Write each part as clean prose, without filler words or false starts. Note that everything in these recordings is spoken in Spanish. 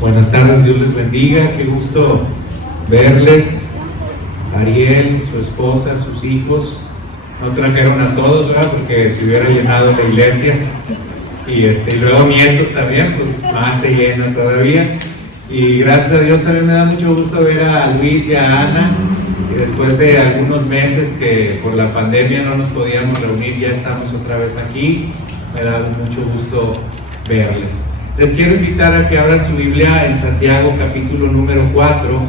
Buenas tardes, Dios les bendiga, qué gusto verles. Ariel, su esposa, sus hijos, no trajeron a todos, ¿verdad? Porque se hubiera llenado la iglesia. Y luego nietos también, pues más se llena todavía. Y gracias a Dios también me da mucho gusto ver a Luis y a Ana. Y después de algunos meses que por la pandemia no nos podíamos reunir, ya estamos otra vez aquí. Me da mucho gusto verles. Les quiero invitar a que abran su Biblia en Santiago capítulo número 4.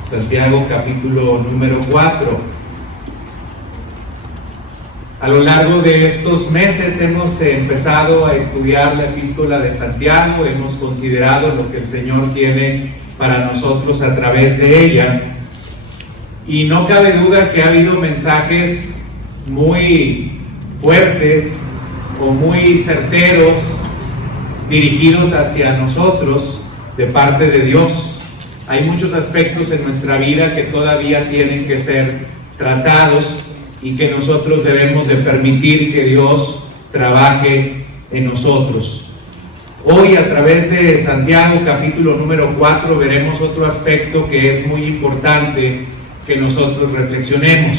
Santiago capítulo número 4. A lo largo de estos meses hemos empezado a estudiar la epístola de Santiago, hemos considerado lo que el Señor tiene para nosotros a través de ella, y no cabe duda que ha habido mensajes muy fuertes o muy certeros dirigidos hacia nosotros de parte de Dios. Hay muchos aspectos en nuestra vida que todavía tienen que ser tratados y que nosotros debemos de permitir que Dios trabaje en nosotros. Hoy, a través de Santiago capítulo número 4, veremos otro aspecto que es muy importante que nosotros reflexionemos,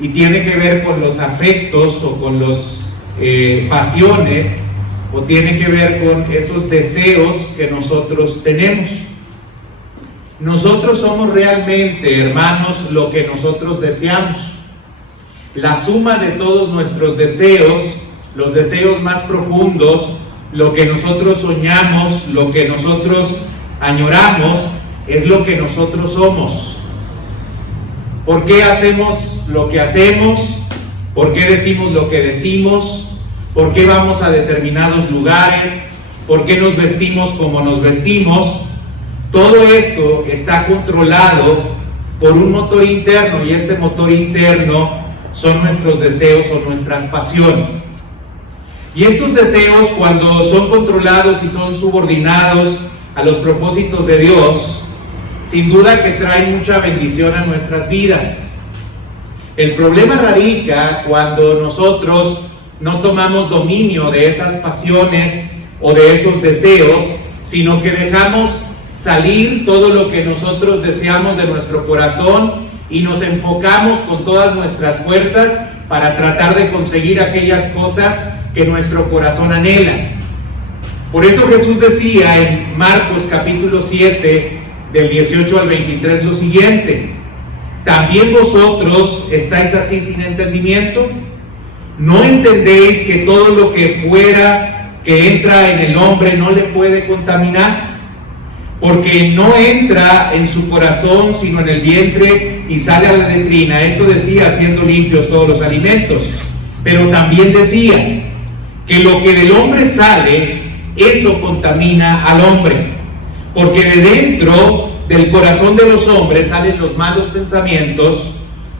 y tiene que ver con los afectos o con las pasiones, o tiene que ver con esos deseos que nosotros tenemos. Nosotros somos realmente, hermanos, lo que nosotros deseamos. La suma de todos nuestros deseos, los deseos más profundos, lo que nosotros soñamos, lo que nosotros añoramos, es lo que nosotros somos. ¿Por qué hacemos lo que hacemos? ¿Por qué decimos lo que decimos? ¿Por qué vamos a determinados lugares? ¿Por qué nos vestimos como nos vestimos? Todo esto está controlado por un motor interno, y este motor interno son nuestros deseos o nuestras pasiones. Y estos deseos, cuando son controlados y son subordinados a los propósitos de Dios, sin duda que traen mucha bendición a nuestras vidas. El problema radica cuando nosotros no tomamos dominio de esas pasiones o de esos deseos, sino que dejamos salir todo lo que nosotros deseamos de nuestro corazón y nos enfocamos con todas nuestras fuerzas para tratar de conseguir aquellas cosas que nuestro corazón anhela. Por eso Jesús decía en Marcos capítulo 7, del 18 al 23, lo siguiente: ¿también vosotros estáis así sin entendimiento? ¿No entendéis que todo lo que entra en el hombre no le puede contaminar? Porque no entra en su corazón sino en el vientre y sale a la letrina. Esto decía, siendo limpios todos los alimentos. Pero también decía que lo que del hombre sale, eso contamina al hombre. Porque de dentro del corazón de los hombres salen los malos pensamientos,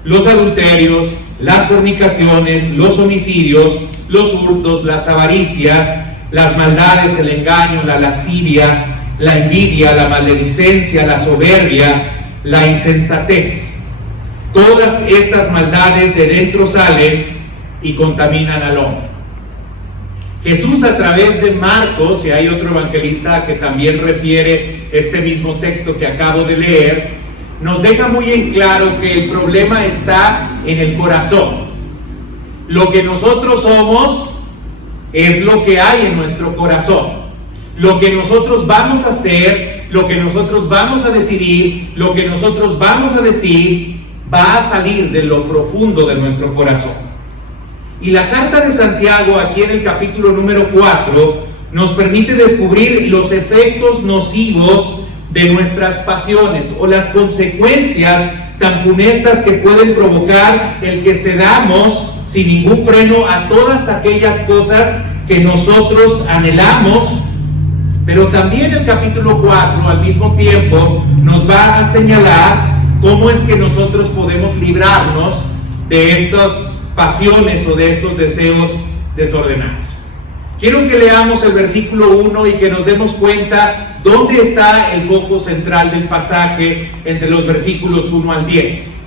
los adulterios, las fornicaciones, los homicidios, los hurtos, las avaricias, las maldades, el engaño, la lascivia, la envidia, la maledicencia, la soberbia, la insensatez. Todas estas maldades de dentro salen y contaminan al hombre. Jesús, a través de Marcos, y hay otro evangelista que también refiere este mismo texto que acabo de leer, nos deja muy en claro que el problema está en el corazón. Lo que nosotros somos es lo que hay en nuestro corazón. Lo que nosotros vamos a hacer, lo que nosotros vamos a decidir, lo que nosotros vamos a decir, va a salir de lo profundo de nuestro corazón. Y la carta de Santiago, aquí en el capítulo número 4, nos permite descubrir los efectos nocivos de nuestras pasiones, o las consecuencias tan funestas que pueden provocar el que cedamos sin ningún freno a todas aquellas cosas que nosotros anhelamos. Pero también el capítulo 4 al mismo tiempo nos va a señalar cómo es que nosotros podemos librarnos de estas pasiones o de estos deseos desordenados. Quiero que leamos el versículo 1 y que nos demos cuenta dónde está el foco central del pasaje entre los versículos 1 al 10.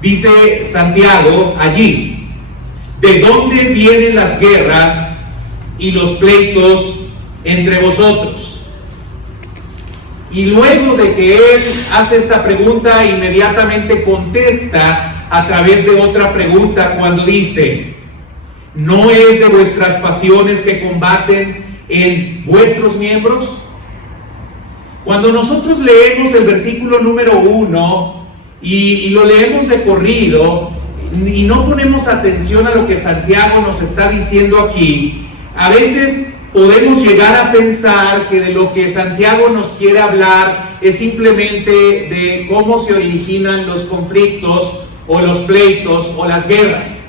Dice Santiago allí: ¿de dónde vienen las guerras y los pleitos entre vosotros? Y luego de que él hace esta pregunta, inmediatamente contesta a través de otra pregunta cuando dice: ¿no es de vuestras pasiones que combaten en vuestros miembros? Cuando nosotros leemos el versículo número 1 y lo leemos de corrido y no ponemos atención a lo que Santiago nos está diciendo aquí, a veces podemos llegar a pensar que de lo que Santiago nos quiere hablar es simplemente de cómo se originan los conflictos o los pleitos o las guerras.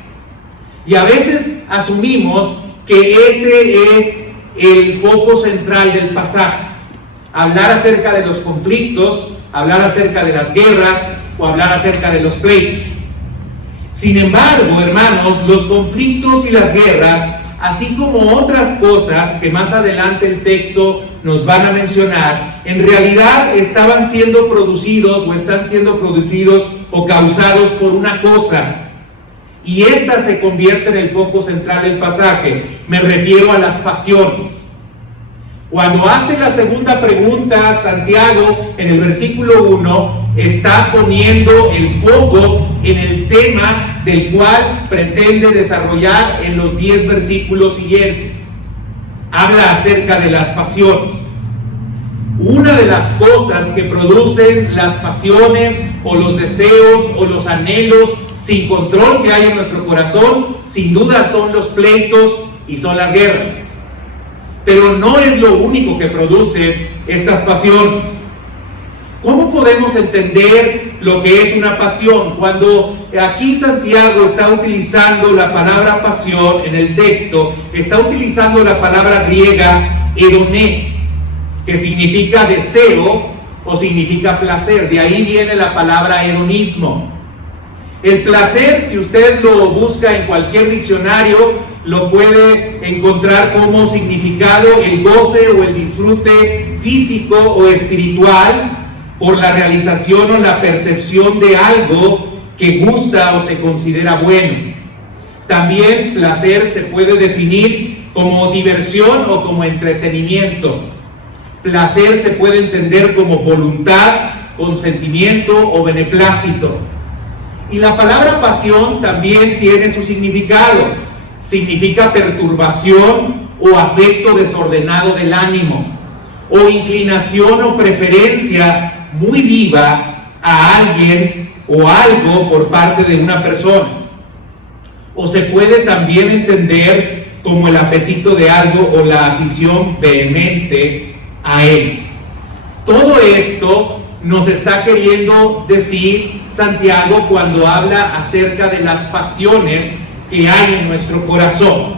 Y a veces asumimos que ese es el foco central del pasaje: hablar acerca de los conflictos, hablar acerca de las guerras o hablar acerca de los pleitos. Sin embargo, hermanos, los conflictos y las guerras, así como otras cosas que más adelante el texto nos van a mencionar, en realidad estaban siendo producidos o están siendo producidos o causados por una cosa, y esta se convierte en el foco central del pasaje. Me refiero a las pasiones. Cuando hace la segunda pregunta, Santiago, en el versículo 1, está poniendo el foco en el tema del cual pretende desarrollar en los 10 versículos siguientes. Habla acerca de las pasiones. Una de las cosas que producen las pasiones o los deseos o los anhelos sin control que hay en nuestro corazón, sin duda son los pleitos y son las guerras. Pero no es lo único que produce estas pasiones. ¿Cómo podemos entender lo que es una pasión? Cuando aquí Santiago está utilizando la palabra pasión en el texto, está utilizando la palabra griega edoné, que significa deseo o significa placer. De ahí viene la palabra hedonismo. El placer, si usted lo busca en cualquier diccionario, lo puede encontrar como significado el goce o el disfrute físico o espiritual por la realización o la percepción de algo que gusta o se considera bueno. También placer se puede definir como diversión o como entretenimiento. Placer se puede entender como voluntad, consentimiento o beneplácito. Y la palabra pasión también tiene su significado. Significa perturbación o afecto desordenado del ánimo, o inclinación o preferencia muy viva a alguien o algo por parte de una persona. O se puede también entender como el apetito de algo o la afición vehemente a él. Todo esto nos está queriendo decir Santiago cuando habla acerca de las pasiones que hay en nuestro corazón.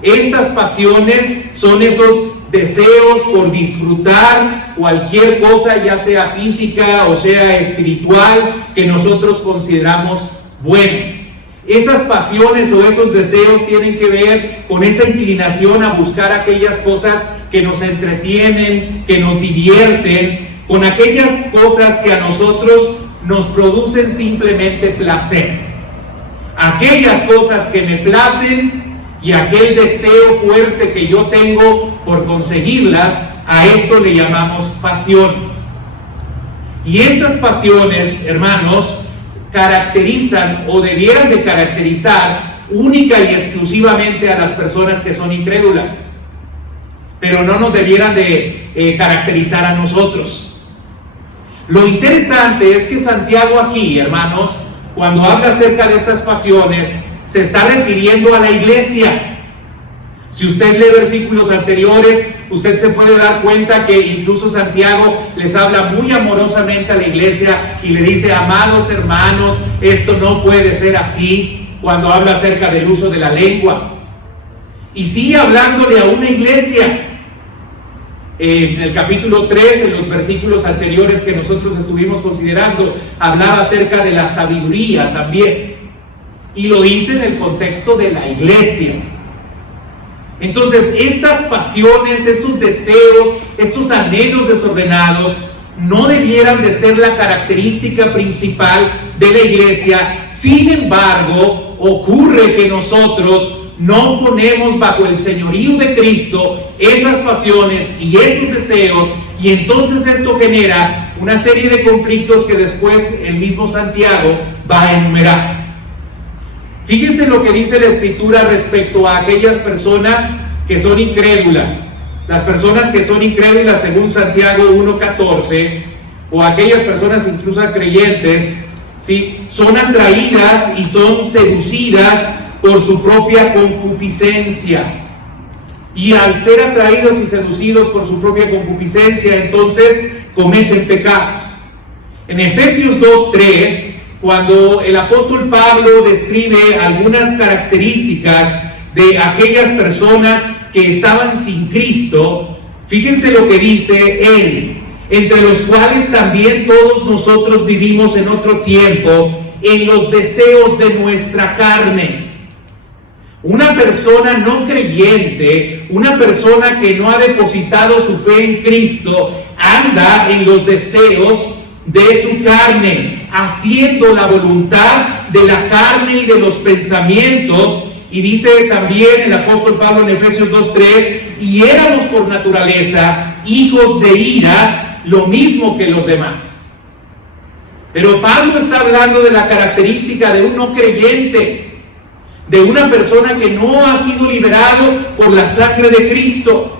Estas pasiones son esos deseos por disfrutar cualquier cosa, ya sea física o sea espiritual, que nosotros consideramos bueno. Esas pasiones o esos deseos tienen que ver con esa inclinación a buscar aquellas cosas que nos entretienen, que nos divierten, con aquellas cosas que a nosotros nos producen simplemente placer. Aquellas cosas que me placen y aquel deseo fuerte que yo tengo por conseguirlas, a esto le llamamos pasiones. Y estas pasiones, hermanos, caracterizan o debieran de caracterizar única y exclusivamente a las personas que son incrédulas, pero no nos debieran de caracterizar a nosotros. Lo interesante es que Santiago aquí, hermanos, cuando habla acerca de estas pasiones, se está refiriendo a la iglesia. Si usted lee versículos anteriores, usted se puede dar cuenta que incluso Santiago les habla muy amorosamente a la iglesia y le dice: amados hermanos, esto no puede ser así, cuando habla acerca del uso de la lengua. Y sigue hablándole a una iglesia. En el capítulo 3, en los versículos anteriores que nosotros estuvimos considerando, hablaba acerca de la sabiduría también, y lo dice en el contexto de la iglesia. Entonces, estas pasiones, estos deseos, estos anhelos desordenados no debieran de ser la característica principal de la iglesia. Sin embargo, ocurre que nosotros no ponemos bajo el señorío de Cristo esas pasiones y esos deseos, y entonces esto genera una serie de conflictos que después el mismo Santiago va a enumerar. Fíjense lo que dice la Escritura respecto a aquellas personas que son incrédulas. Las personas que son incrédulas, según Santiago 1:14, o aquellas personas incluso creyentes, ¿sí?, son atraídas y son seducidas por su propia concupiscencia. Y al ser atraídos y seducidos por su propia concupiscencia, entonces cometen pecados. En Efesios 2:3, cuando el apóstol Pablo describe algunas características de aquellas personas que estaban sin Cristo, fíjense lo que dice él: entre los cuales también todos nosotros vivimos en otro tiempo en los deseos de nuestra carne. Una persona no creyente, una persona que no ha depositado su fe en Cristo, anda en los deseos de su carne, haciendo la voluntad de la carne y de los pensamientos. Y dice también el apóstol Pablo en Efesios 2:3, y éramos por naturaleza hijos de ira, lo mismo que los demás. Pero Pablo está hablando de la característica de un no creyente, de una persona que no ha sido liberado por la sangre de Cristo.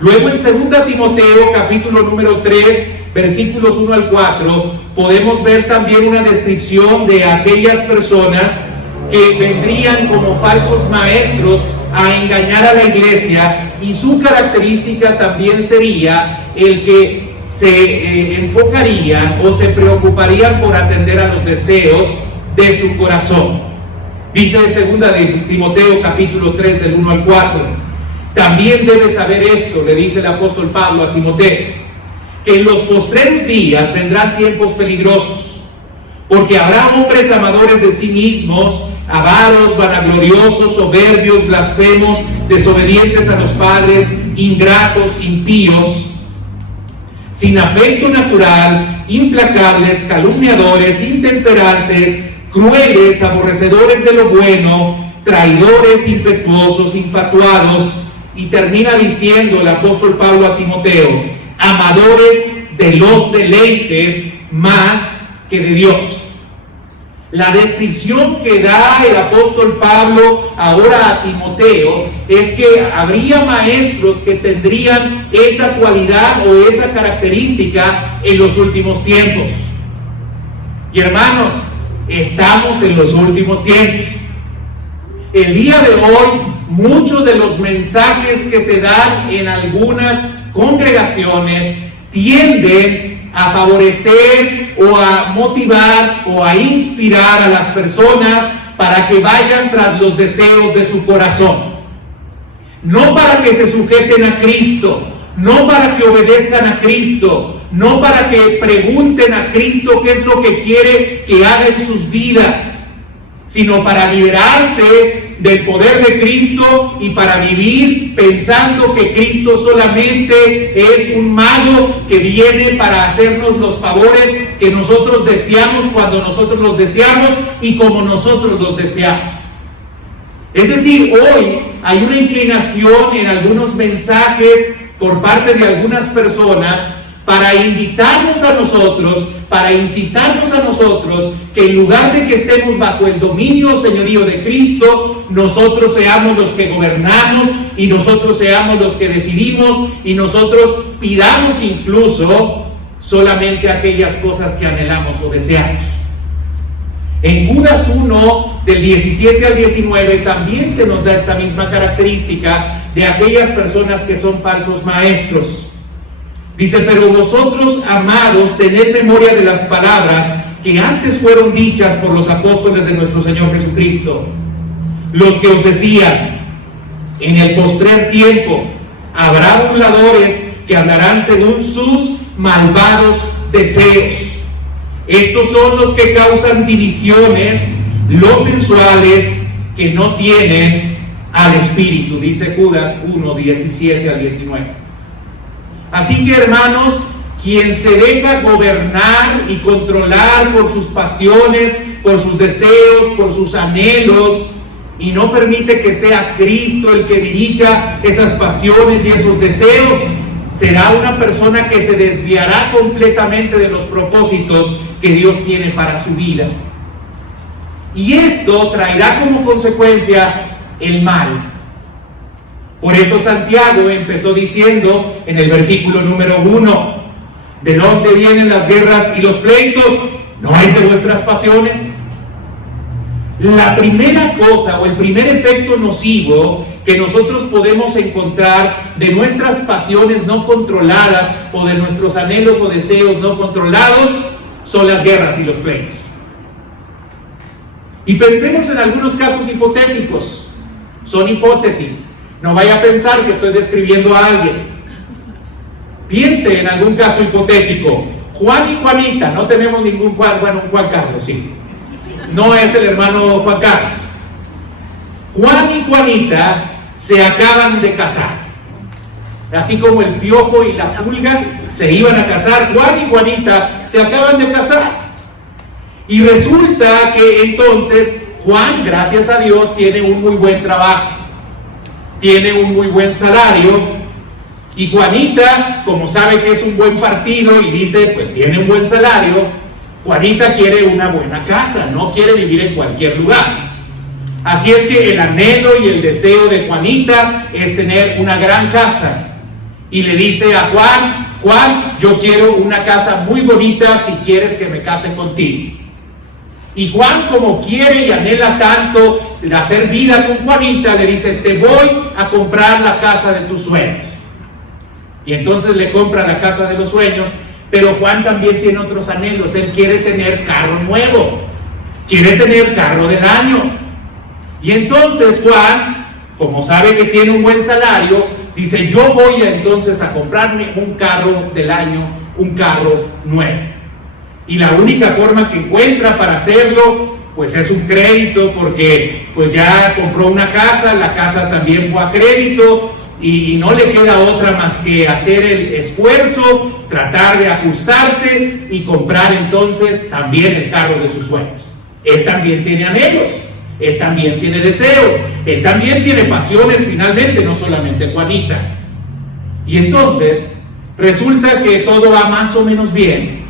Luego en 2 Timoteo capítulo número 3, versículos 1 al 4, podemos ver también una descripción de aquellas personas que vendrían como falsos maestros a engañar a la iglesia, y su característica también sería el que se enfocarían o se preocuparían por atender a los deseos de su corazón. Dice en 2 Timoteo capítulo 3 del 1 al 4, también debes saber esto, le dice el apóstol Pablo a Timoteo, que en los postreros días vendrán tiempos peligrosos, porque habrá hombres amadores de sí mismos, avaros, vanagloriosos, soberbios, blasfemos, desobedientes a los padres, ingratos, impíos, sin afecto natural, implacables, calumniadores, intemperantes, crueles, aborrecedores de lo bueno, traidores, impetuosos, infatuados. Y termina diciendo el apóstol Pablo a Timoteo, amadores de los deleites más que de Dios. La descripción que da el apóstol Pablo ahora a Timoteo es que habría maestros que tendrían esa cualidad o esa característica en los últimos tiempos. Y hermanos, estamos en los últimos tiempos. El día de hoy, muchos de los mensajes que se dan en algunas congregaciones tienden a favorecer o a motivar o a inspirar a las personas para que vayan tras los deseos de su corazón. No para que se sujeten a Cristo, no para que obedezcan a Cristo, no para que pregunten a Cristo qué es lo que quiere que haga en sus vidas, sino para liberarse del poder de Cristo y para vivir pensando que Cristo solamente es un mago que viene para hacernos los favores que nosotros deseamos cuando nosotros los deseamos y como nosotros los deseamos. Es decir, hoy hay una inclinación en algunos mensajes por parte de algunas personas para invitarnos a nosotros, para incitarnos a nosotros, que en lugar de que estemos bajo el dominio o señorío de Cristo, nosotros seamos los que gobernamos y nosotros seamos los que decidimos y nosotros pidamos incluso solamente aquellas cosas que anhelamos o deseamos. En Judas 1, del 17 al 19, también se nos da esta misma característica de aquellas personas que son falsos maestros. Dice, pero vosotros, amados, tened memoria de las palabras que antes fueron dichas por los apóstoles de nuestro Señor Jesucristo, los que os decían, en el postrer tiempo habrá burladores que andarán según sus malvados deseos. Estos son los que causan divisiones, los sensuales, que no tienen al Espíritu, dice Judas 1, 17 al 19. Así que, hermanos, quien se deja gobernar y controlar por sus pasiones, por sus deseos, por sus anhelos, y no permite que sea Cristo el que dirija esas pasiones y esos deseos, será una persona que se desviará completamente de los propósitos que Dios tiene para su vida. Y esto traerá como consecuencia el mal. Por eso Santiago empezó diciendo en el versículo número 1, ¿de dónde vienen las guerras y los pleitos? ¿No es de vuestras pasiones? La primera cosa o el primer efecto nocivo que nosotros podemos encontrar de nuestras pasiones no controladas o de nuestros anhelos o deseos no controlados son las guerras y los pleitos. Y pensemos en algunos casos hipotéticos. Son hipótesis. No vaya a pensar que estoy describiendo a alguien. Piense en algún caso hipotético. Juan y Juanita, no tenemos ningún Juan, bueno, un Juan Carlos, sí. No es el hermano Juan Carlos. Juan y Juanita se acaban de casar. Así como el piojo y la pulga se iban a casar, Juan y Juanita se acaban de casar. Y resulta que entonces Juan, gracias a Dios, tiene un muy buen trabajo, tiene un muy buen salario. Y Juanita, como sabe que es un buen partido y dice, pues tiene un buen salario, Juanita quiere una buena casa, no quiere vivir en cualquier lugar. Así es que el anhelo y el deseo de Juanita es tener una gran casa. Y le dice a Juan, Juan, yo quiero una casa muy bonita si quieres que me case contigo. Y Juan, como quiere y anhela tanto de hacer vida con Juanita, le dice, te voy a comprar la casa de tus sueños. Y entonces le compra la casa de los sueños, pero Juan también tiene otros anhelos. Él quiere tener carro nuevo, quiere tener carro del año. Y entonces Juan, como sabe que tiene un buen salario, dice, yo voy entonces a comprarme un carro del año, un carro nuevo. Y la única forma que encuentra para hacerlo, pues es un crédito, porque pues ya compró una casa, la casa también fue a crédito, y no le queda otra más que hacer el esfuerzo, tratar de ajustarse y comprar entonces también el carro de sus sueños. Él también tiene anhelos, él también tiene deseos, él también tiene pasiones finalmente, no solamente Juanita. Y entonces resulta que todo va más o menos bien,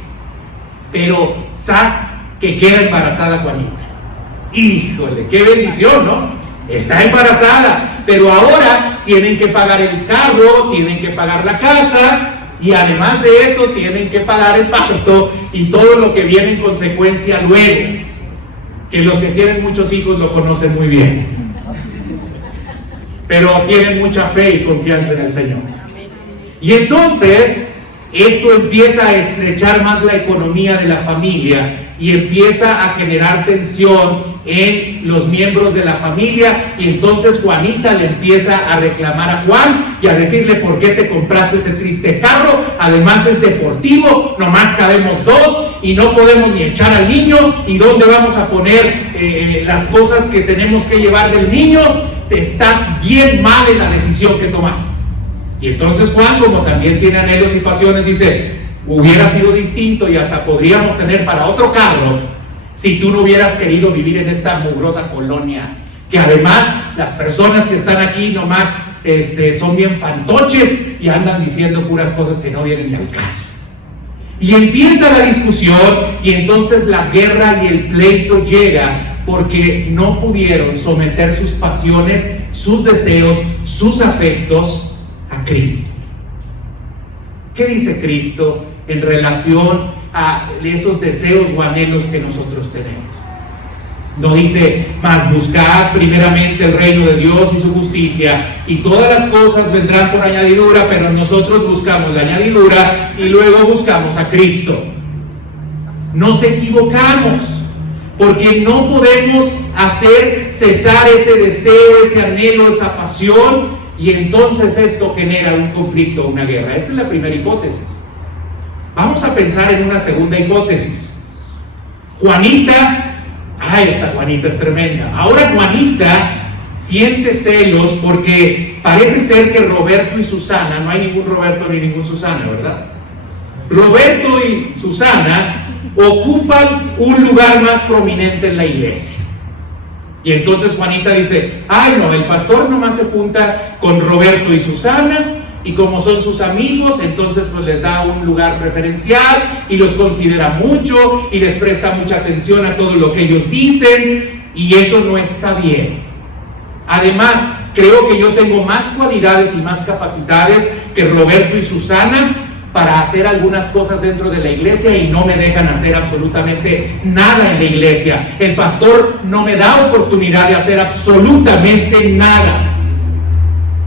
pero ¡zas! Que queda embarazada Juanita. Híjole, qué bendición, ¿no? Está embarazada, pero ahora tienen que pagar el carro, tienen que pagar la casa, y además de eso tienen que pagar el parto y todo lo que viene en consecuencia luego, que los que tienen muchos hijos lo conocen muy bien, pero tienen mucha fe y confianza en el Señor. Y entonces esto empieza a estrechar más la economía de la familia y empieza a generar tensión en los miembros de la familia, y entonces Juanita le empieza a reclamar a Juan y a decirle, ¿por qué te compraste ese triste carro? Además es deportivo, nomás cabemos dos y no podemos ni echar al niño, y dónde vamos a poner las cosas que tenemos que llevar del niño. Te estás bien mal en la decisión que tomaste. Y entonces Juan, como también tiene anhelos y pasiones, dice, hubiera sido distinto y hasta podríamos tener para otro carro si tú no hubieras querido vivir en esta mugrosa colonia, que además las personas que están aquí nomás son bien fantoches y andan diciendo puras cosas que no vienen ni al caso. Y empieza la discusión, y entonces la guerra y el pleito llega porque no pudieron someter sus pasiones, sus deseos, sus afectos a Cristo. ¿Qué dice Cristo en relación a esos deseos o anhelos que nosotros tenemos? No dice, mas buscad primeramente el reino de Dios y su justicia, y todas las cosas vendrán por añadidura, pero nosotros buscamos la añadidura y luego buscamos a Cristo. Nos equivocamos, porque no podemos hacer cesar ese deseo, ese anhelo, esa pasión, y entonces esto genera un conflicto, una guerra. Esta es la primera hipótesis. Vamos a pensar en una segunda hipótesis. Juanita, esta Juanita es tremenda. Ahora Juanita siente celos porque parece ser que Roberto y Susana, no hay ningún Roberto ni ningún Susana, ¿verdad? Roberto y Susana ocupan un lugar más prominente en la iglesia. Y entonces Juanita dice, ay no, el pastor nomás se junta con Roberto y Susana, y como son sus amigos, entonces pues les da un lugar preferencial y los considera mucho y les presta mucha atención a todo lo que ellos dicen, y eso no está bien. Además, creo que yo tengo más cualidades y más capacidades que Roberto y Susana para hacer algunas cosas dentro de la iglesia, y no me dejan hacer absolutamente nada en la iglesia. El pastor no me da oportunidad de hacer absolutamente nada.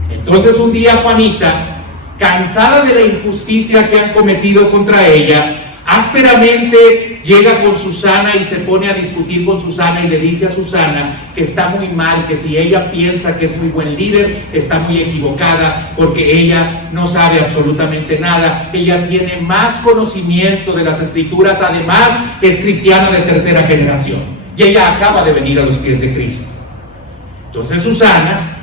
Entonces un día Juanita, cansada de la injusticia que han cometido contra ella, ásperamente llega con Susana y se pone a discutir con Susana y le dice a Susana que está muy mal, que si ella piensa que es muy buen líder, está muy equivocada, porque ella no sabe absolutamente nada. Ella tiene más conocimiento de las escrituras, además es cristiana de tercera generación y ella acaba de venir a los pies de Cristo. Entonces Susana,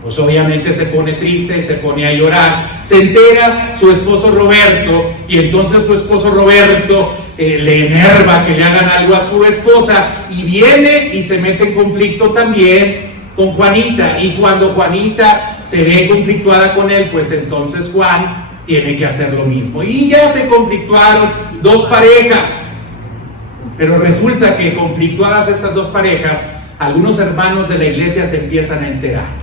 pues obviamente se pone triste y se pone a llorar. Se entera su esposo Roberto, y entonces su esposo Roberto le enerva que le hagan algo a su esposa, y viene y se mete en conflicto también con Juanita. Y cuando Juanita se ve conflictuada con él, pues entonces Juan tiene que hacer lo mismo. Y ya se conflictuaron dos parejas. Pero resulta que conflictuadas estas dos parejas, algunos hermanos de la iglesia se empiezan a enterar.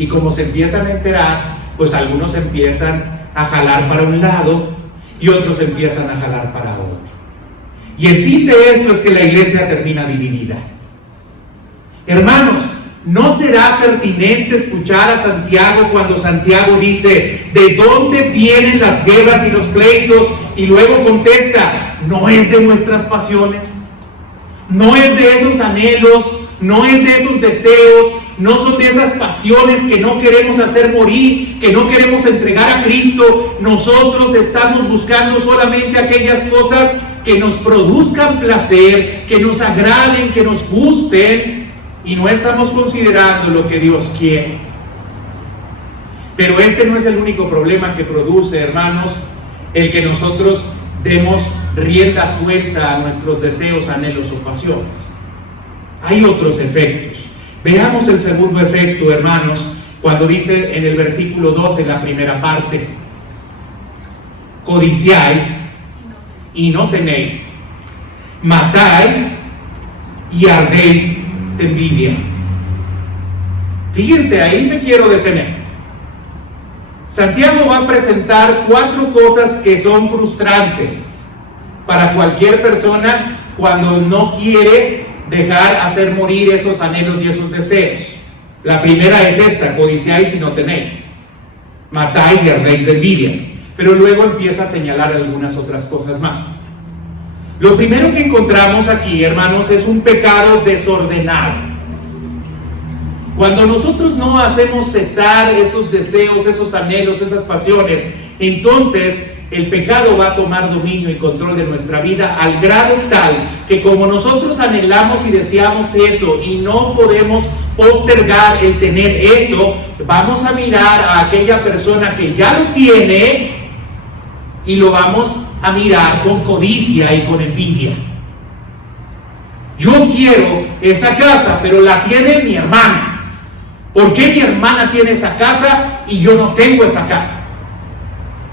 Y como se empiezan a enterar, pues algunos empiezan a jalar para un lado y otros empiezan a jalar para otro. Y el fin de esto es que la iglesia termina dividida. Hermanos, ¿no será pertinente escuchar a Santiago cuando Santiago dice, ¿de dónde vienen las guerras y los pleitos? Y luego contesta, ¿no es de nuestras pasiones? ¿No es de esos anhelos? ¿No es de esos deseos? ¿No son de esas pasiones que no queremos hacer morir, que no queremos entregar a Cristo? Nosotros estamos buscando solamente aquellas cosas que nos produzcan placer, que nos agraden, que nos gusten, y no estamos considerando lo que Dios quiere. Pero este no es el único problema que produce, hermanos, el que nosotros demos rienda suelta a nuestros deseos, anhelos o pasiones. Hay otros efectos. Veamos el segundo efecto, hermanos, cuando dice en el versículo 12, en la primera parte, codiciáis y no tenéis, matáis y ardéis de envidia. Fíjense, ahí me quiero detener. Santiago va a presentar 4 cosas que son frustrantes para cualquier persona cuando no quiere dejar hacer morir esos anhelos y esos deseos. La primera es esta: codiciáis y no tenéis, matáis y ardéis de envidia. Pero luego empieza a señalar algunas otras cosas más. Lo primero que encontramos aquí, hermanos, es un pecado desordenado. Cuando nosotros no hacemos cesar esos deseos, esos anhelos, esas pasiones, entonces el pecado va a tomar dominio y control de nuestra vida, al grado tal que como nosotros anhelamos y deseamos eso y no podemos postergar el tener eso, vamos a mirar a aquella persona que ya lo tiene y lo vamos a mirar con codicia y con envidia. Yo quiero esa casa, pero la tiene mi hermana. ¿Por qué mi hermana tiene esa casa y yo no tengo esa casa?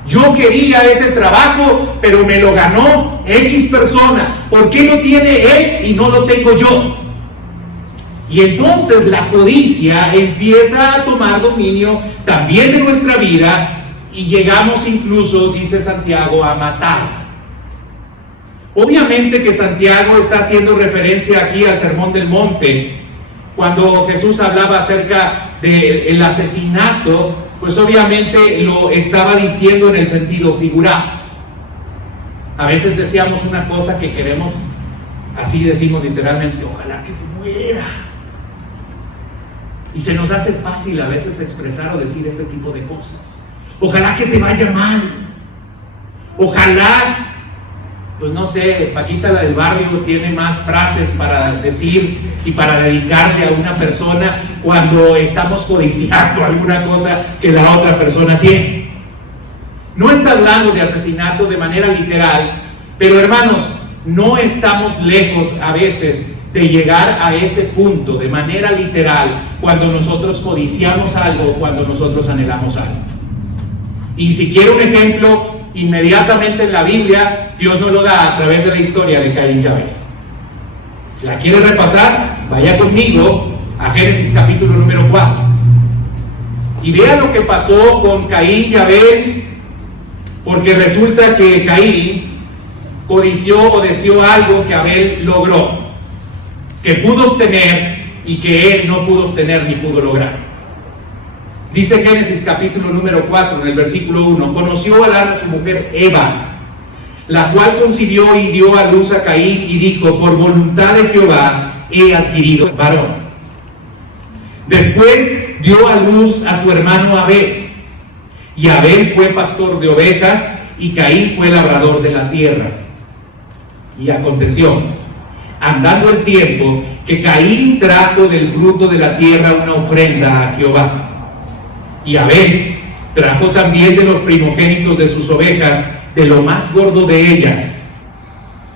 Yo quería ese trabajo, pero me lo ganó X persona. ¿Por qué lo tiene él y no lo tengo yo? Y entonces la codicia empieza a tomar dominio también de nuestra vida, y llegamos incluso, dice Santiago, a matar. Obviamente que Santiago está haciendo referencia aquí al Sermón del Monte. Cuando Jesús hablaba acerca del asesinato, pues obviamente lo estaba diciendo en el sentido figurado. A veces decíamos una cosa que queremos, así decimos literalmente, ojalá que se muera. Y se nos hace fácil a veces expresar o decir este tipo de cosas. Ojalá que te vaya mal. Ojalá, pues no sé, Paquita la del barrio tiene más frases para decir y para dedicarle a una persona cuando estamos codiciando alguna cosa que la otra persona tiene. No está hablando de asesinato de manera literal, pero hermanos, no estamos lejos a veces de llegar a ese punto de manera literal cuando nosotros codiciamos algo o cuando nosotros anhelamos algo. Y si quiero un ejemplo, inmediatamente en la Biblia Dios nos lo da a través de la historia de Caín y Abel. Si la quiere repasar, vaya conmigo a Génesis capítulo número 4 y vea lo que pasó con Caín y Abel, porque resulta que Caín codició o deseó algo que Abel logró, que pudo obtener y que él no pudo obtener ni pudo lograr. Dice Génesis capítulo número 4 en el versículo 1: conoció Adán a su mujer Eva, la cual concibió y dio a luz a Caín y dijo: por voluntad de Jehová he adquirido varón. Después dio a luz a su hermano Abel, y Abel fue pastor de ovejas y Caín fue labrador de la tierra. Y aconteció, andando el tiempo, que Caín trajo del fruto de la tierra una ofrenda a Jehová, y Abel trajo también de los primogénitos de sus ovejas, de lo más gordo de ellas.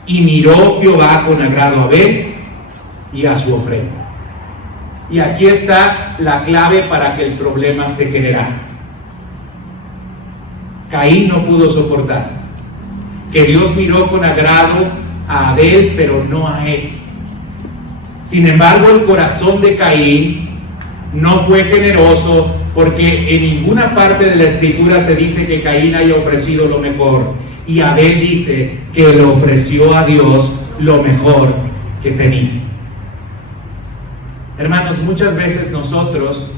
Y miró Jehová con agrado a Abel y a su ofrenda. Y aquí está la clave para que el problema se generara. Caín no pudo soportar que Dios miró con agrado a Abel, pero no a él. Sin embargo, el corazón de Caín no fue generoso, porque en ninguna parte de la escritura se dice que Caín haya ofrecido lo mejor, y Abel dice que le ofreció a Dios lo mejor que tenía. Hermanos, muchas veces nosotros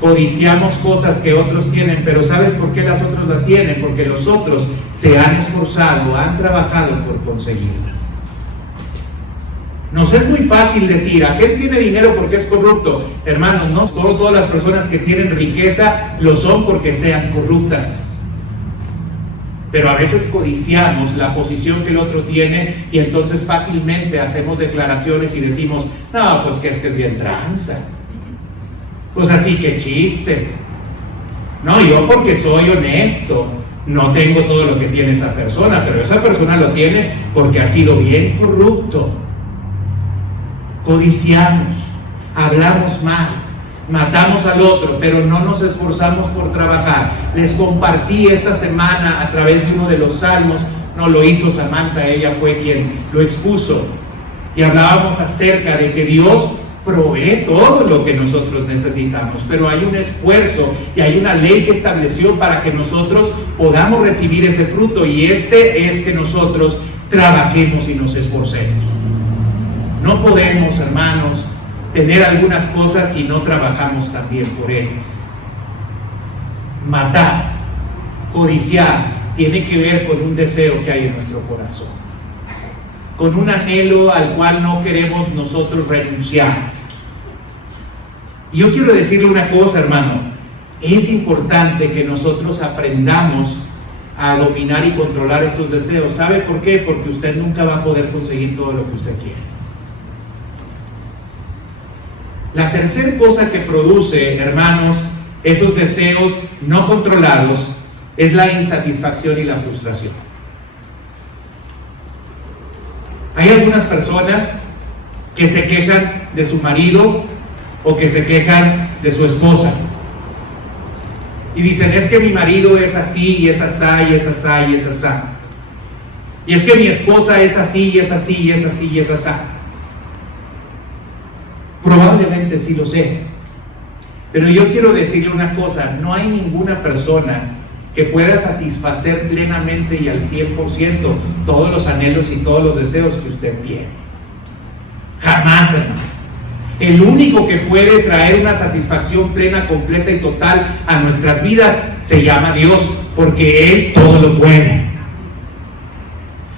codiciamos cosas que otros tienen, pero ¿sabes por qué las otros la tienen? Porque los otros se han esforzado, han trabajado por conseguirlas. Nos es muy fácil decir: aquel tiene dinero porque es corrupto. Hermanos, no todas las personas que tienen riqueza lo son porque sean corruptas. Pero a veces codiciamos la posición que el otro tiene y entonces fácilmente hacemos declaraciones y decimos: no, pues que es bien tranza. Pues así que chiste. No, yo porque soy honesto no tengo todo lo que tiene esa persona, pero esa persona lo tiene porque ha sido bien corrupto. Codiciamos, hablamos mal, matamos al otro, pero no nos esforzamos por trabajar. Les compartí esta semana a través de uno de los salmos, no lo hizo Samantha, ella fue quien lo expuso, y hablábamos acerca de que Dios provee todo lo que nosotros necesitamos, pero hay un esfuerzo y hay una ley que estableció para que nosotros podamos recibir ese fruto, y este es que nosotros trabajemos y nos esforcemos. No podemos, hermanos, tener algunas cosas si no trabajamos también por ellas. Matar, codiciar, tiene que ver con un deseo que hay en nuestro corazón, con un anhelo al cual no queremos nosotros renunciar. Y yo quiero decirle una cosa, hermano: es importante que nosotros aprendamos a dominar y controlar estos deseos. ¿Sabe por qué? Porque usted nunca va a poder conseguir todo lo que usted quiere. La tercera cosa que produce, hermanos, esos deseos no controlados es la insatisfacción y la frustración. Hay algunas personas que se quejan de su marido o que se quejan de su esposa y dicen: es que mi marido es así y es asá y es asá y es asá, y es que mi esposa es así y es así y es así y es asá. Probablemente sí lo sé, pero yo quiero decirle una cosa: no hay ninguna persona que pueda satisfacer plenamente y al 100% todos los anhelos y todos los deseos que usted tiene. Jamás, hermano. El único que puede traer una satisfacción plena, completa y total a nuestras vidas se llama Dios, porque Él todo lo puede.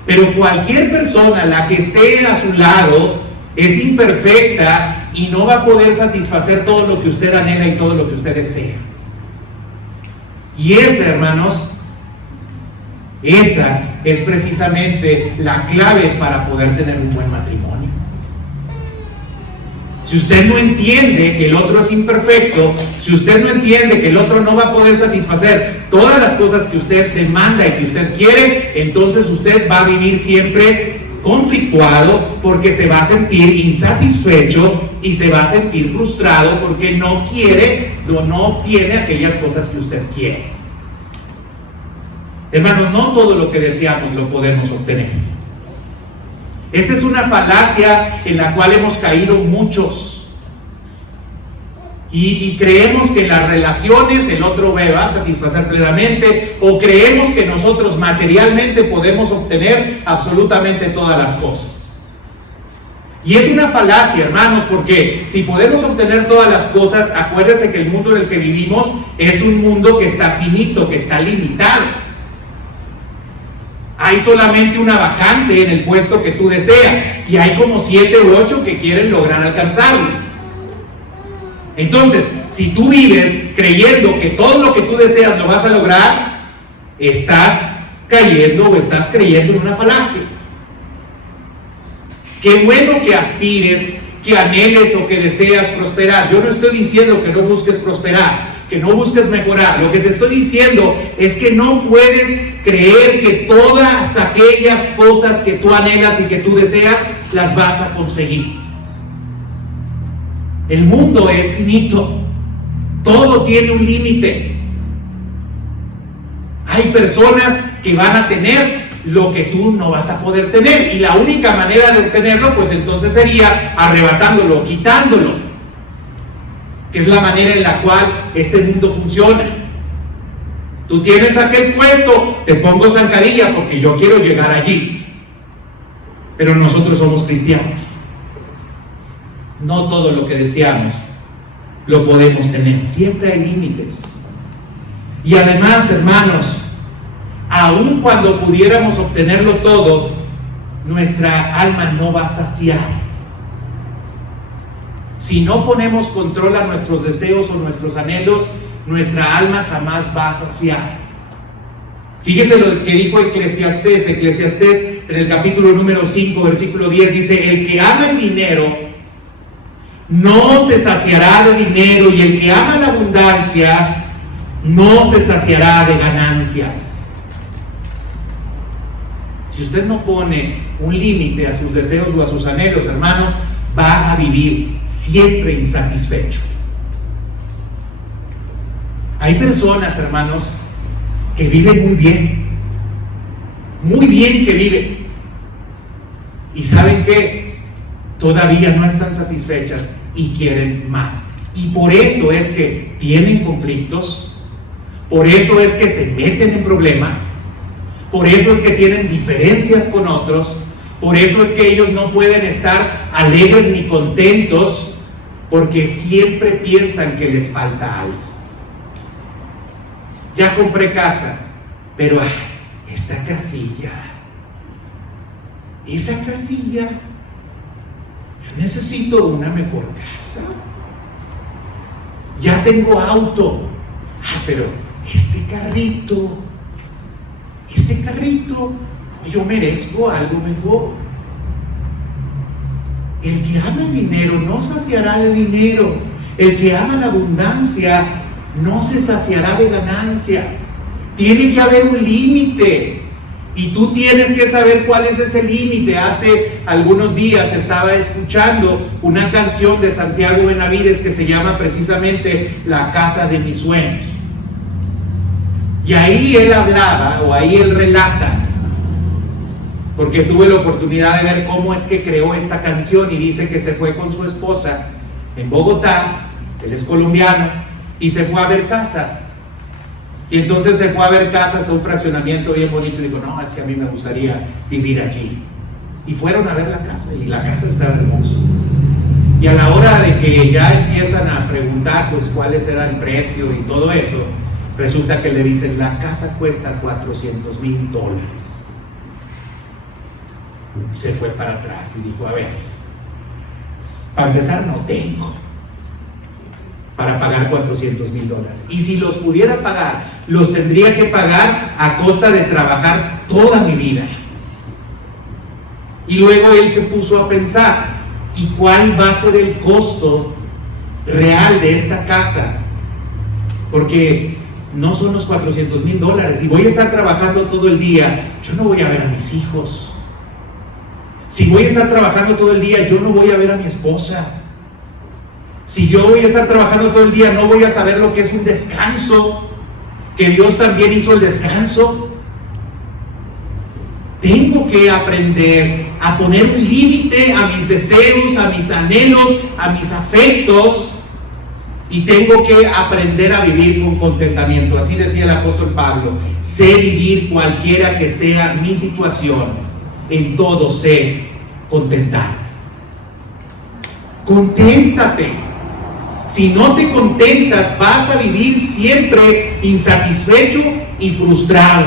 Pero cualquier persona, la que esté a su lado, es imperfecta y no va a poder satisfacer todo lo que usted anhela y todo lo que usted desea. Y esa, hermanos, esa es precisamente la clave para poder tener un buen matrimonio. Si usted no entiende que el otro es imperfecto, si usted no entiende que el otro no va a poder satisfacer todas las cosas que usted demanda y que usted quiere, entonces usted va a vivir siempre conflictuado porque se va a sentir insatisfecho y se va a sentir frustrado porque no quiere o no obtiene aquellas cosas que usted quiere. Hermanos, no todo lo que deseamos lo podemos obtener. Esta es una falacia en la cual hemos caído muchos. Y creemos que en las relaciones el otro va a satisfacer plenamente, o creemos que nosotros materialmente podemos obtener absolutamente todas las cosas. Y es una falacia, hermanos, porque si podemos obtener todas las cosas, acuérdense que el mundo en el que vivimos es un mundo que está finito, que está limitado. Hay solamente una vacante en el puesto que tú deseas, y hay como 7 u 8 que quieren lograr alcanzarlo. Entonces, si tú vives creyendo que todo lo que tú deseas lo vas a lograr, estás cayendo o estás creyendo en una falacia. Qué bueno que aspires, que anheles o que deseas prosperar. Yo no estoy diciendo que no busques prosperar, que no busques mejorar. Lo que te estoy diciendo es que no puedes creer que todas aquellas cosas que tú anhelas y que tú deseas las vas a conseguir. El mundo es finito, todo tiene un límite. Hay personas que van a tener lo que tú no vas a poder tener, y la única manera de obtenerlo pues entonces sería arrebatándolo, quitándolo, que es la manera en la cual este mundo funciona. Tú tienes aquel puesto, te pongo zancadilla porque yo quiero llegar allí. Pero nosotros somos cristianos. No todo lo que deseamos lo podemos tener, siempre hay límites. Y además, hermanos, aun cuando pudiéramos obtenerlo todo, nuestra alma no va a saciar. Si no ponemos control a nuestros deseos o nuestros anhelos, nuestra alma jamás va a saciar. Fíjese lo que dijo Eclesiastés en el capítulo número 5, versículo 10, dice: el que ama el dinero no se saciará de dinero, y el que ama la abundancia no se saciará de ganancias. Si usted no pone un límite a sus deseos o a sus anhelos, hermano, va a vivir siempre insatisfecho. Hay personas, hermanos, que viven muy bien que viven, y ¿saben qué? Todavía no están satisfechas y quieren más. Y por eso es que tienen conflictos, por eso es que se meten en problemas, por eso es que tienen diferencias con otros, por eso es que ellos no pueden estar alegres ni contentos, porque siempre piensan que les falta algo. Ya compré casa, pero esta casilla, esa casilla, yo necesito una mejor casa. Ya tengo auto, pero este carrito, yo merezco algo mejor. El que ama el dinero no saciará de dinero. El que ama la abundancia no se saciará de ganancias. Tiene que haber un límite. Y tú tienes que saber cuál es ese límite. Hace algunos días estaba escuchando una canción de Santiago Benavides que se llama precisamente La casa de mis sueños. Y ahí él hablaba, o ahí él relata, porque tuve la oportunidad de ver cómo es que creó esta canción, y dice que se fue con su esposa en Bogotá, él es colombiano, y se fue a ver casas. Y entonces se fue a ver casas a un fraccionamiento bien bonito y dijo: no, es que a mí me gustaría vivir allí. Y fueron a ver la casa, y la casa estaba hermosa. Y a la hora de que ya empiezan a preguntar pues cuál era el precio y todo eso, resulta que le dicen: la casa cuesta $400,000. Y se fue para atrás y dijo: a ver, para empezar no tengo para pagar $400,000, y si los pudiera pagar, los tendría que pagar a costa de trabajar toda mi vida. Y luego él se puso a pensar: ¿y cuál va a ser el costo real de esta casa? Porque no son los $400,000, y voy a estar trabajando todo el día, yo no voy a ver a mis hijos. Si voy a estar trabajando todo el día, yo no voy a ver a mi esposa. Si yo voy a estar trabajando todo el día, no voy a saber lo que es un descanso, que Dios también hizo el descanso. Tengo que aprender a poner un límite a mis deseos, a mis anhelos, a mis afectos, y tengo que aprender a vivir con contentamiento. Así decía el apóstol Pablo: sé vivir cualquiera que sea mi situación, en todo sé contentar. Conténtate. Si no te contentas, vas a vivir siempre insatisfecho y frustrado.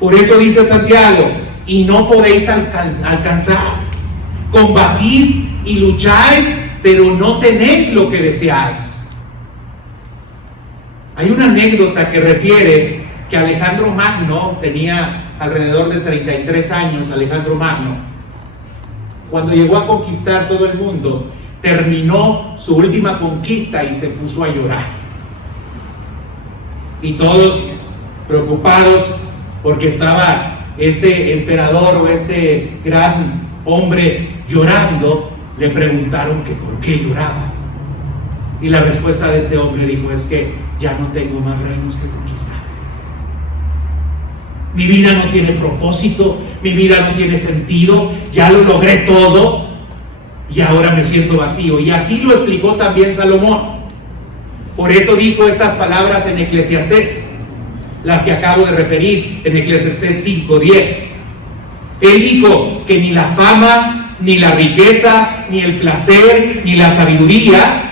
Por eso dice Santiago: y no podéis alcanzar. Combatís y lucháis, pero no tenéis lo que deseáis. Hay una anécdota que refiere que Alejandro Magno tenía alrededor de 33 años. Alejandro Magno, cuando llegó a conquistar todo el mundo, terminó su última conquista y se puso a llorar. Y todos preocupados porque estaba este emperador o este gran hombre llorando, le preguntaron que por qué lloraba. Y la respuesta de este hombre dijo: es que ya no tengo más reinos que conquistar. Mi vida no tiene propósito, mi vida no tiene sentido, ya lo logré todo y ahora me siento vacío. Y así lo explicó también Salomón. Por eso dijo estas palabras en Eclesiastés, las que acabo de referir, en Eclesiastés 5:10. Él dijo que ni la fama, ni la riqueza, ni el placer, ni la sabiduría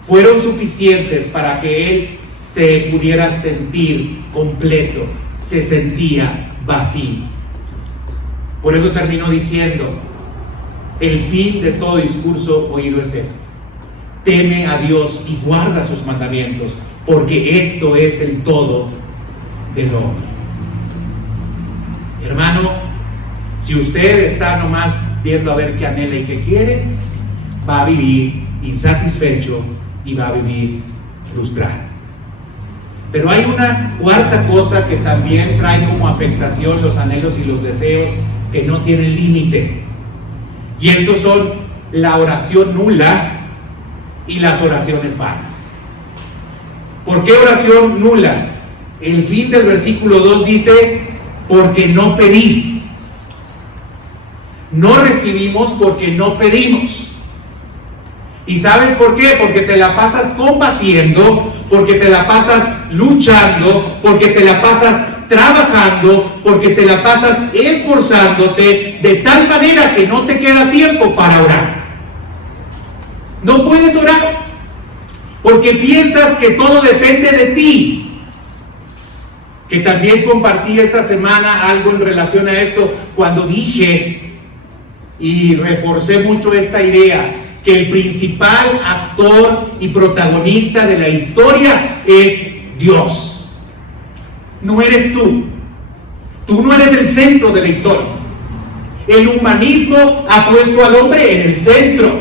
fueron suficientes para que él se pudiera sentir completo. Se sentía vacío. Por eso terminó diciendo: el fin de todo discurso oído es este: teme a Dios y guarda sus mandamientos, porque esto es el todo del hombre. Hermano, si usted está nomás viendo a ver qué anhela y qué quiere, va a vivir insatisfecho y va a vivir frustrado. Pero hay una cuarta cosa que también trae como afectación los anhelos y los deseos que no tienen límite. Y estos son la oración nula y las oraciones vanas. ¿Por qué oración nula? El fin del versículo 2 dice: porque no pedís. No recibimos porque no pedimos. ¿Y sabes por qué? Porque te la pasas combatiendo, porque te la pasas luchando, porque te la pasas trabajando, porque te la pasas esforzándote de tal manera que no te queda tiempo para orar. No puedes orar porque piensas que todo depende de ti. Que también compartí esta semana algo en relación a esto, cuando dije y reforcé mucho esta idea, que el principal actor y protagonista de la historia es Dios. No eres tú. Tú no eres el centro de la historia. El humanismo ha puesto al hombre en el centro.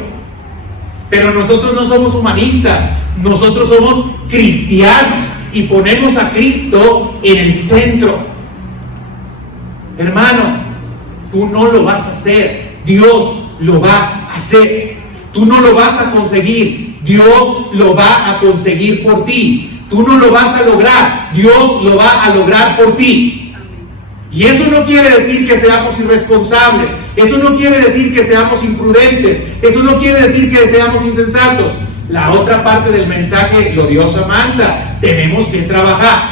Pero nosotros no somos humanistas, nosotros somos cristianos y ponemos a Cristo en el centro. Hermano, tú no lo vas a hacer, Dios lo va a hacer. Tú no lo vas a conseguir, Dios lo va a conseguir por ti. Tú no lo vas a lograr, Dios lo va a lograr por ti. Y eso no quiere decir que seamos irresponsables, eso no quiere decir que seamos imprudentes, eso no quiere decir que seamos insensatos. La otra parte del mensaje lo dio Samantha: tenemos que trabajar.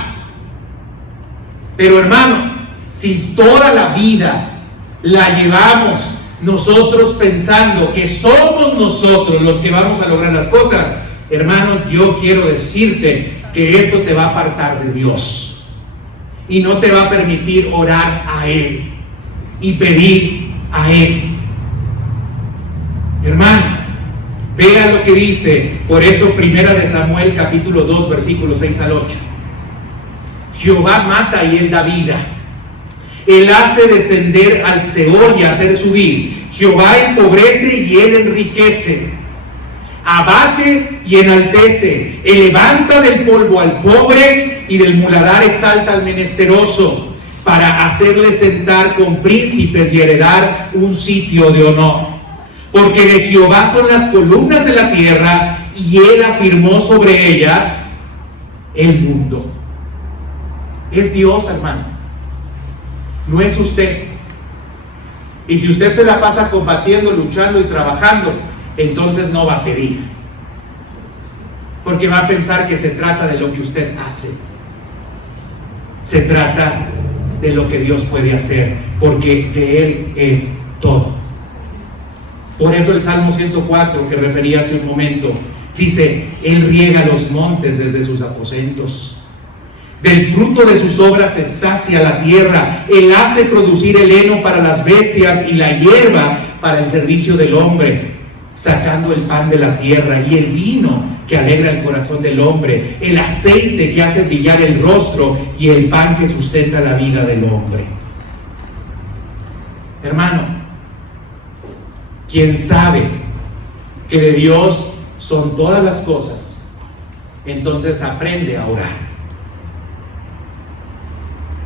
Pero hermano, si toda la vida la llevamos nosotros pensando que somos nosotros los que vamos a lograr las cosas, hermano, yo quiero decirte que esto te va a apartar de Dios y no te va a permitir orar a Él y pedir a Él. Hermano, vea lo que dice, por eso 1 de Samuel capítulo 2 versículos 6 al 8. Jehová mata y Él da vida. Él hace descender al Seol y hacer subir. Jehová empobrece y Él enriquece. Abate y enaltece. Él levanta del polvo al pobre y del muladar exalta al menesteroso, para hacerle sentar con príncipes y heredar un sitio de honor. Porque de Jehová son las columnas de la tierra, y Él afirmó sobre ellas el mundo. Es Dios, hermano, no es usted. Y si usted se la pasa combatiendo, luchando y trabajando, entonces no va a pedir, porque va a pensar que se trata de lo que usted hace. Se trata de lo que Dios puede hacer, porque de Él es todo. Por eso el Salmo 104, que refería hace un momento, dice: Él riega los montes desde sus aposentos. Del fruto de sus obras se sacia la tierra. Él hace producir el heno para las bestias y la hierba para el servicio del hombre, sacando el pan de la tierra y el vino que alegra el corazón del hombre, el aceite que hace brillar el rostro y el pan que sustenta la vida del hombre. Hermano, quien sabe que de Dios son todas las cosas, entonces aprende a orar.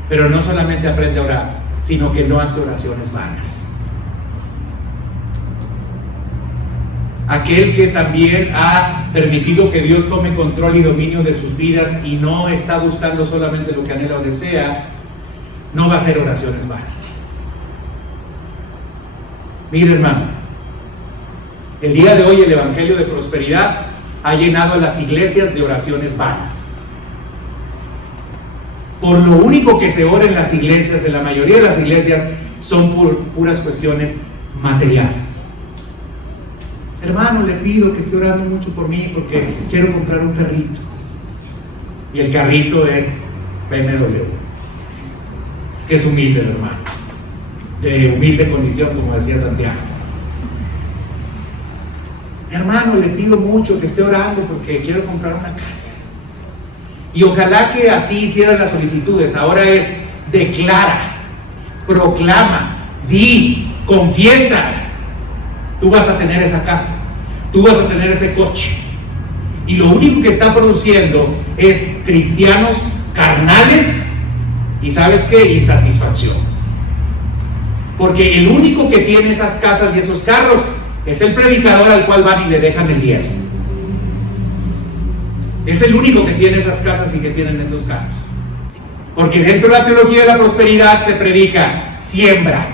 Pero no solamente aprende a orar, sino que no hace oraciones vanas. Aquel que también ha permitido que Dios tome control y dominio de sus vidas y no está buscando solamente lo que anhela o desea, no va a hacer oraciones vanas. Mire, hermano, el día de hoy el Evangelio de Prosperidad ha llenado a las iglesias de oraciones vanas. Por lo único que se ora en las iglesias, en la mayoría de las iglesias, son puras cuestiones materiales. Hermano, le pido que esté orando mucho por mí porque quiero comprar un carrito. Y el carrito es BMW. Es que es humilde, hermano. De humilde condición, como decía Santiago. Hermano, le pido mucho que esté orando porque quiero comprar una casa. Y ojalá que así hicieran las solicitudes. Ahora es: declara, proclama, di, confiesa. Tú vas a tener esa casa, tú vas a tener ese coche. Y lo único que está produciendo es cristianos carnales y ¿sabes qué? Insatisfacción. Porque el único que tiene esas casas y esos carros es el predicador al cual van y le dejan el diezmo. Es el único que tiene esas casas y que tienen esos carros. Porque dentro de la teología de la prosperidad se predica: siembra.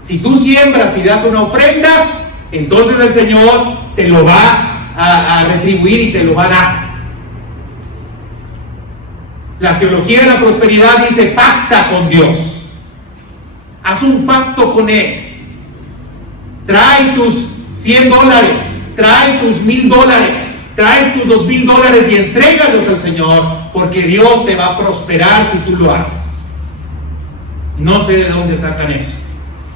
Si tú siembras y das una ofrenda, entonces el Señor te lo va a retribuir y te lo va a dar. La teología de la prosperidad dice: pacta con Dios. Haz un pacto con Él. Trae tus $100, trae tus $1,000, traes tus $2,000 y entrégalos al Señor, porque Dios te va a prosperar si tú lo haces. No sé de dónde sacan eso,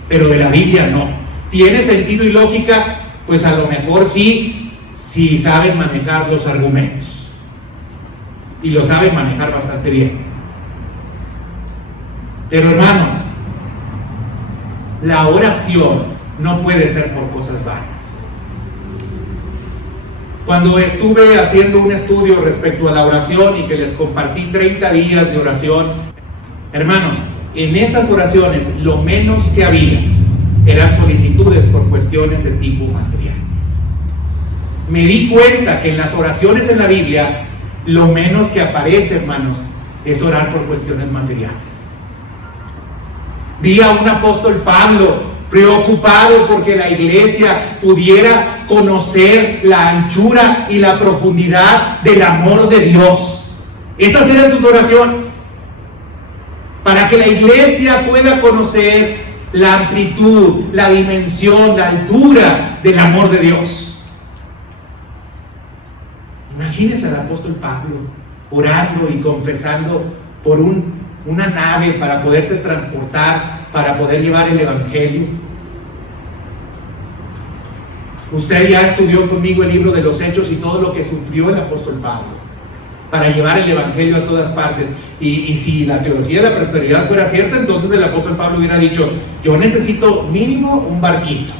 pero de la Biblia no. ¿Tiene sentido y lógica? Pues a lo mejor sí, si saben manejar los argumentos. Y lo saben manejar bastante bien. Pero hermanos, la oración no puede ser por cosas vanas. Cuando estuve haciendo un estudio respecto a la oración y que les compartí 30 días de oración, hermano, en esas oraciones lo menos que había eran solicitudes por cuestiones de tipo material. Me di cuenta que en las oraciones en la Biblia lo menos que aparece, hermanos, es orar por cuestiones materiales. Vi a un apóstol Pablo preocupado porque la iglesia pudiera conocer la anchura y la profundidad del amor de Dios. Esas eran sus oraciones. Para que la iglesia pueda conocer la amplitud, la dimensión, la altura del amor de Dios. Imagínense al apóstol Pablo orando y confesando por una nave para poderse transportar, para poder llevar el evangelio. Usted ya estudió conmigo el libro de los Hechos y todo lo que sufrió el apóstol Pablo para llevar el evangelio a todas partes. Y si la teología de la prosperidad fuera cierta, entonces el apóstol Pablo hubiera dicho: yo necesito mínimo un barquito.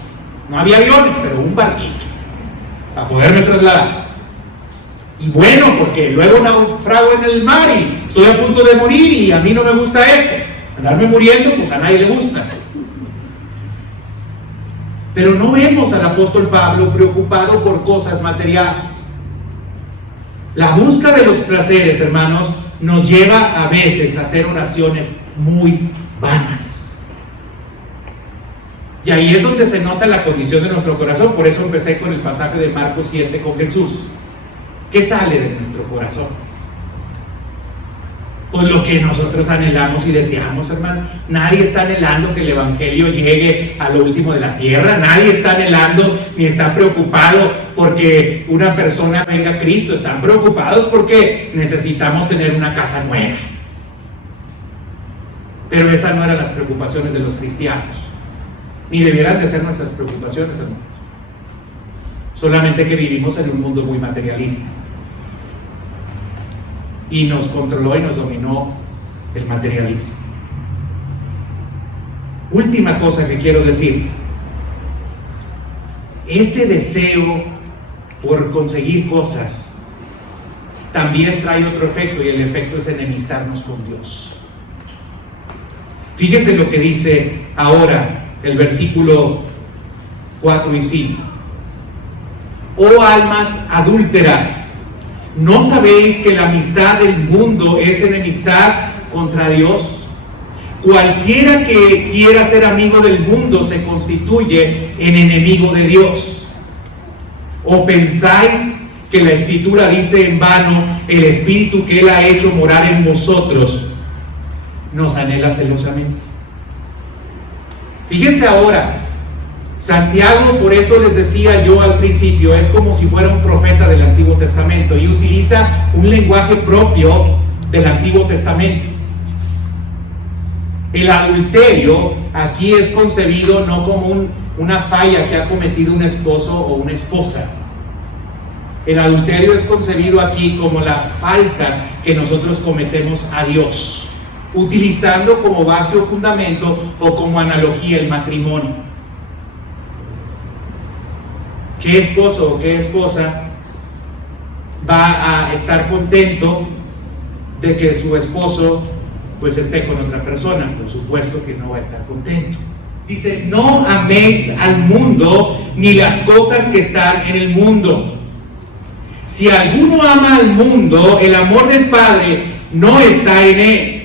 No había aviones, pero un barquito para poderme trasladar. Y bueno, porque luego naufrago en el mar y Estoy a punto de morir y a mí no me gusta eso. Andarme muriendo, pues a nadie le gusta. Pero no vemos al apóstol Pablo preocupado por cosas materiales. La búsqueda de los placeres, hermanos, nos lleva a veces a hacer oraciones muy vanas. Y ahí es donde se nota la condición de nuestro corazón. Por eso empecé con el pasaje de Marcos 7 con Jesús. ¿Qué sale de nuestro corazón? Pues lo que nosotros anhelamos y deseamos, hermano. Nadie está anhelando que el evangelio llegue a lo último de la tierra. Nadie está anhelando ni está preocupado porque una persona venga a Cristo. Están preocupados porque necesitamos tener una casa nueva. Pero esas no eran las preocupaciones de los cristianos, ni debieran de ser nuestras preocupaciones, hermanos. Solamente que vivimos en un mundo muy materialista y nos controló y nos dominó el materialismo. Última cosa que quiero decir: ese deseo por conseguir cosas también trae otro efecto, y el efecto es enemistarnos con Dios. Fíjese lo que dice ahora el versículo 4 y 5. Oh almas adúlteras, ¿no sabéis que la amistad del mundo es enemistad contra Dios? Cualquiera que quiera ser amigo del mundo se constituye en enemigo de Dios. ¿O pensáis que la Escritura dice en vano, el Espíritu que Él ha hecho morar en vosotros nos anhela celosamente? Fíjense ahora, Santiago, por eso les decía yo al principio, es como si fuera un profeta del Antiguo Testamento y utiliza un lenguaje propio del Antiguo Testamento. El adulterio aquí es concebido no como una falla que ha cometido un esposo o una esposa. El adulterio es concebido aquí como la falta que nosotros cometemos a Dios, utilizando como base o fundamento o como analogía el matrimonio. ¿Qué esposo o qué esposa va a estar contento de que su esposo pues esté con otra persona? Por supuesto que no va a estar contento. Dice, no améis al mundo ni las cosas que están en el mundo. Si alguno ama al mundo, el amor del Padre no está en él.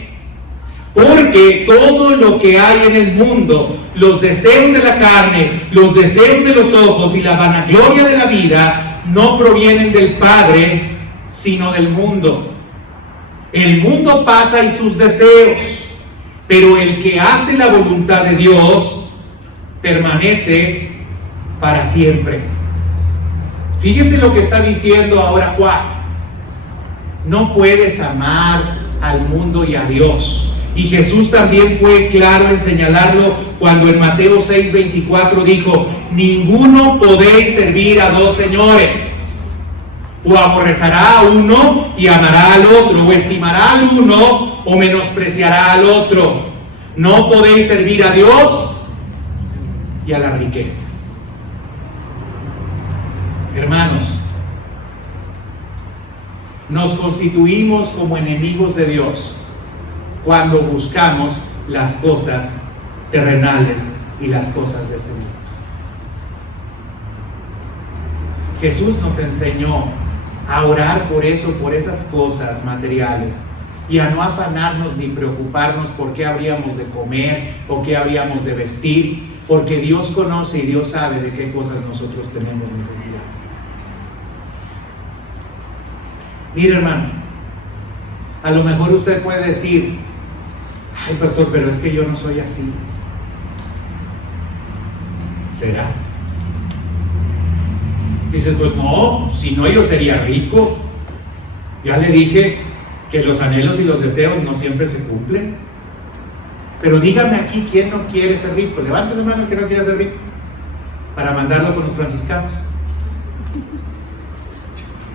Porque todo lo que hay en el mundo, los deseos de la carne, los deseos de los ojos y la vanagloria de la vida, no provienen del Padre, sino del mundo. El mundo pasa y sus deseos, pero el que hace la voluntad de Dios permanece para siempre. Fíjese lo que está diciendo ahora Juan. No puedes amar al mundo y a Dios. Y Jesús también fue claro en señalarlo cuando en Mateo 6:24 dijo, ninguno podéis servir a dos señores. O aborrecerá a uno y amará al otro, o estimará al uno o menospreciará al otro. No podéis servir a Dios y a las riquezas. Hermanos, nos constituimos como enemigos de Dios cuando buscamos las cosas terrenales y las cosas de este mundo. Jesús nos enseñó a orar por eso, por esas cosas materiales, y a no afanarnos ni preocuparnos por qué habríamos de comer o qué habríamos de vestir, porque Dios conoce y Dios sabe de qué cosas nosotros tenemos necesidad. Mire, hermano, a lo mejor usted puede decir, ay, pastor, pero es que yo no soy así. ¿Será? Dices, pues no, si no yo sería rico. Ya le dije que los anhelos y los deseos no siempre se cumplen. Pero dígame aquí, ¿quién no quiere ser rico? Levante la mano, ¿quién no quiere ser rico? Para mandarlo con los franciscanos.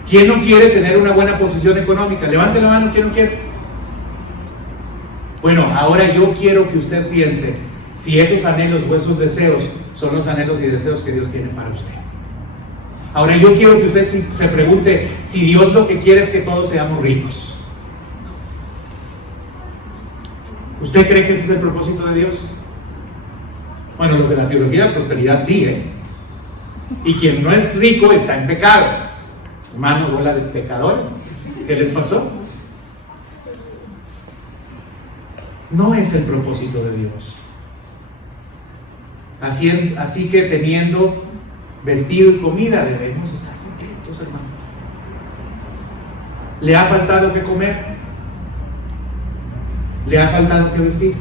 ¿Quién no quiere tener una buena posición económica? Levante la mano, ¿quién no quiere? Bueno, ahora yo quiero que usted piense si esos anhelos o esos deseos son los anhelos y deseos que Dios tiene para usted. Ahora yo quiero que usted se pregunte si Dios lo que quiere es que todos seamos ricos. ¿Usted cree que ese es el propósito de Dios? Bueno, los de la teología de la prosperidad sí, ¿eh? Y quien no es rico está en pecado. Hermano, bola de pecadores, ¿qué les pasó? No es el propósito de Dios. Así que teniendo vestido y comida debemos estar contentos, hermanos. ¿Le ha faltado que comer? ¿Le ha faltado que vestir?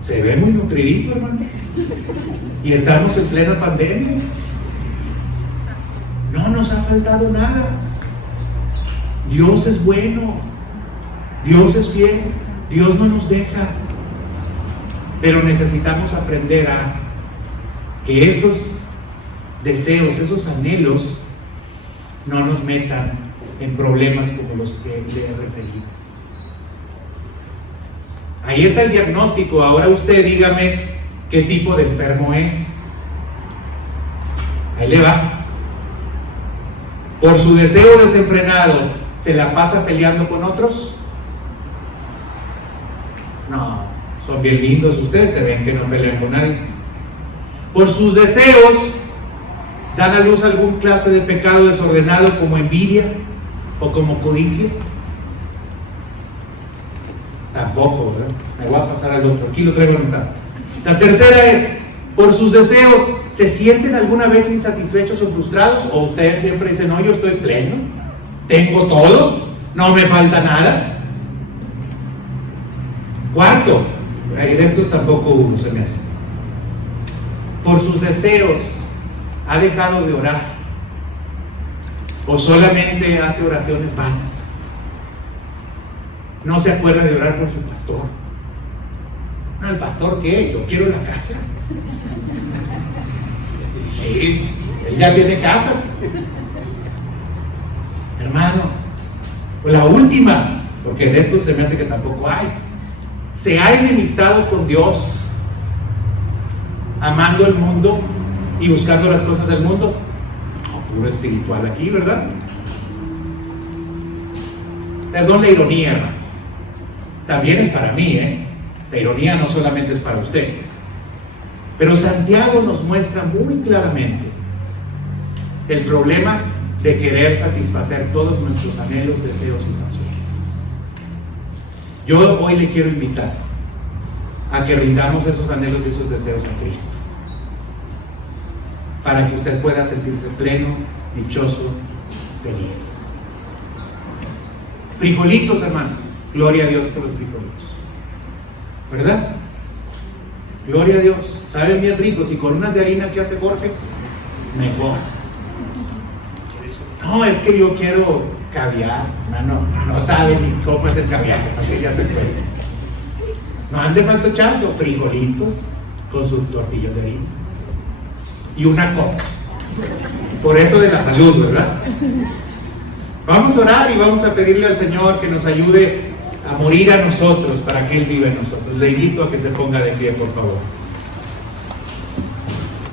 Se ve muy nutridito, hermano. Y estamos en plena pandemia. No nos ha faltado nada. Dios es bueno. Dios es fiel. Dios no nos deja. Pero necesitamos aprender a que esos deseos, esos anhelos, no nos metan en problemas como los que le he referido. Ahí está el diagnóstico. Ahora usted dígame qué tipo de enfermo es. Ahí le va. Por su deseo desenfrenado, ¿se la pasa peleando con otros? No, son bien lindos ustedes, se ven que no pelean con nadie. Por sus deseos, ¿dan a luz algún clase de pecado desordenado como envidia o como codicia? Tampoco, ¿verdad? Me voy a pasar al otro, aquí lo traigo anotado. La tercera es, por sus deseos, ¿se sienten alguna vez insatisfechos o frustrados? ¿O ustedes siempre dicen, no, yo estoy pleno, tengo todo, no me falta nada? Cuarto, de estos tampoco uno se me hace. Por sus deseos, ¿ha dejado de orar? ¿O solamente hace oraciones vanas? ¿No se acuerda de orar por su pastor? No, ¿el pastor qué? Yo quiero la casa. Sí, él ya tiene casa. Hermano, la última, porque de esto se me hace que tampoco hay. ¿Se ha enemistado con Dios, amando el mundo y buscando las cosas del mundo? No, puro espiritual aquí, ¿verdad? Perdón la ironía, hermano. También es para mí, ¿eh? La ironía no solamente es para usted. Pero Santiago nos muestra muy claramente el problema de querer satisfacer todos nuestros anhelos, deseos y pasiones. Yo hoy le quiero invitar a que rindamos esos anhelos y esos deseos a Cristo, para que usted pueda sentirse pleno, dichoso, feliz. Frijolitos, hermano. Gloria a Dios por los frijolitos, ¿verdad? Gloria a Dios. Saben bien ricos, y con unas de harina que hace Jorge, mejor. No, es que yo quiero caviar. No saben ni cómo es el caviar, porque ya se cuenta. No ande fantochando, frijolitos con sus tortillas de harina y una coca. Por eso de la salud, ¿verdad? Vamos a orar y vamos a pedirle al Señor que nos ayude a morir a nosotros para que Él viva en nosotros. Le invito a que se ponga de pie, por favor.